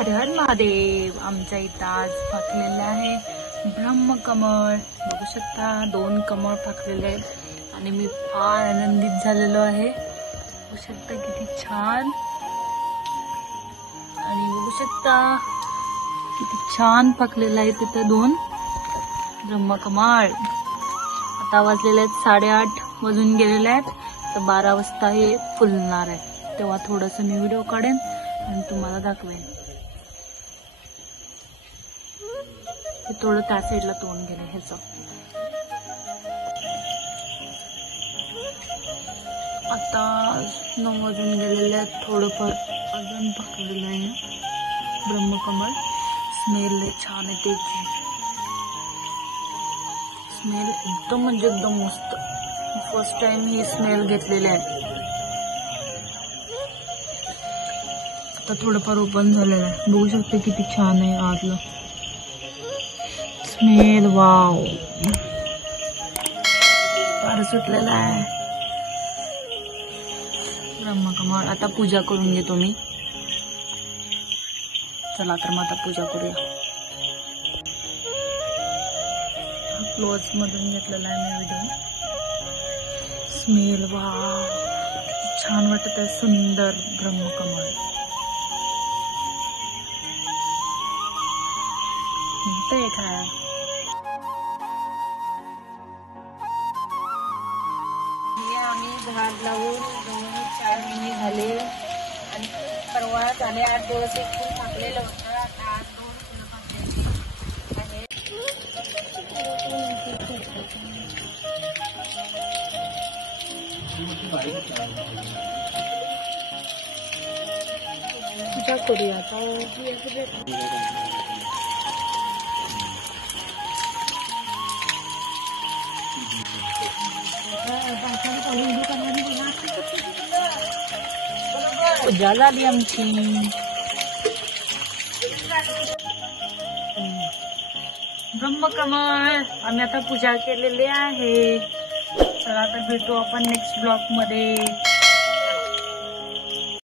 हर हर महादेव। आमच्या इथं आज फाकलेलं आहे ब्रह्मकमळ, बघू शकता 2 कमळ फाकलेले आहेत आणि मी फार आनंदित झालेलो आहे। बघू शकता किती छान, आणि बघू शकता किती छान फाकलेलं आहे तिथं 2 ब्रह्मकमळ। आता वाजलेले आहेत 8:30 वाजून गेलेले आहेत, तर 12 वाजता हे फुलणार आहे, तेव्हा थोडंसं मी व्हिडिओ काढेन आणि तुम्हाला दाखवेन। हे थोडं त्या साईडला तोंड गेलं ह्याचं। आता 9 वाजून गेलेले आहेत, थोडंफार अजून पकडलेलं आहे ब्रह्मकमळ। स्मेल छान येते, स्मेल एकदम म्हणजे एकदम मस्त। फर्स्ट टाइम ही स्मेल घेतलेली आहे। आता थोडंफार ओपन झालेलं आहे, बघू शकते किती छान आहे आतलं स्मेल। वाव, फार सुटलेला आहे ब्रह्मकमळ। आता पूजा करून घेतो मी, चला तर मग आता पूजा करूया। क्लोज मधून घेतलेला आहे मी व्हिडिओ। स्मेल वाव, छान वाटत आहे, सुंदर ब्रह्मकमळ। ते काय आम्ही झाड लावून 4 महिने झाले आणि परवा झाले 8 दिवस एक फुल टाकलेलं होतं। आता 2 फुलं टाकलेली पूजा करूया आता। पूजा झाली आमची। ब्रह्मकमळ आम्ही आता पूजा केलेली आहे। चला आता भेटू आपण नेक्स्ट ब्लॉग मध्ये।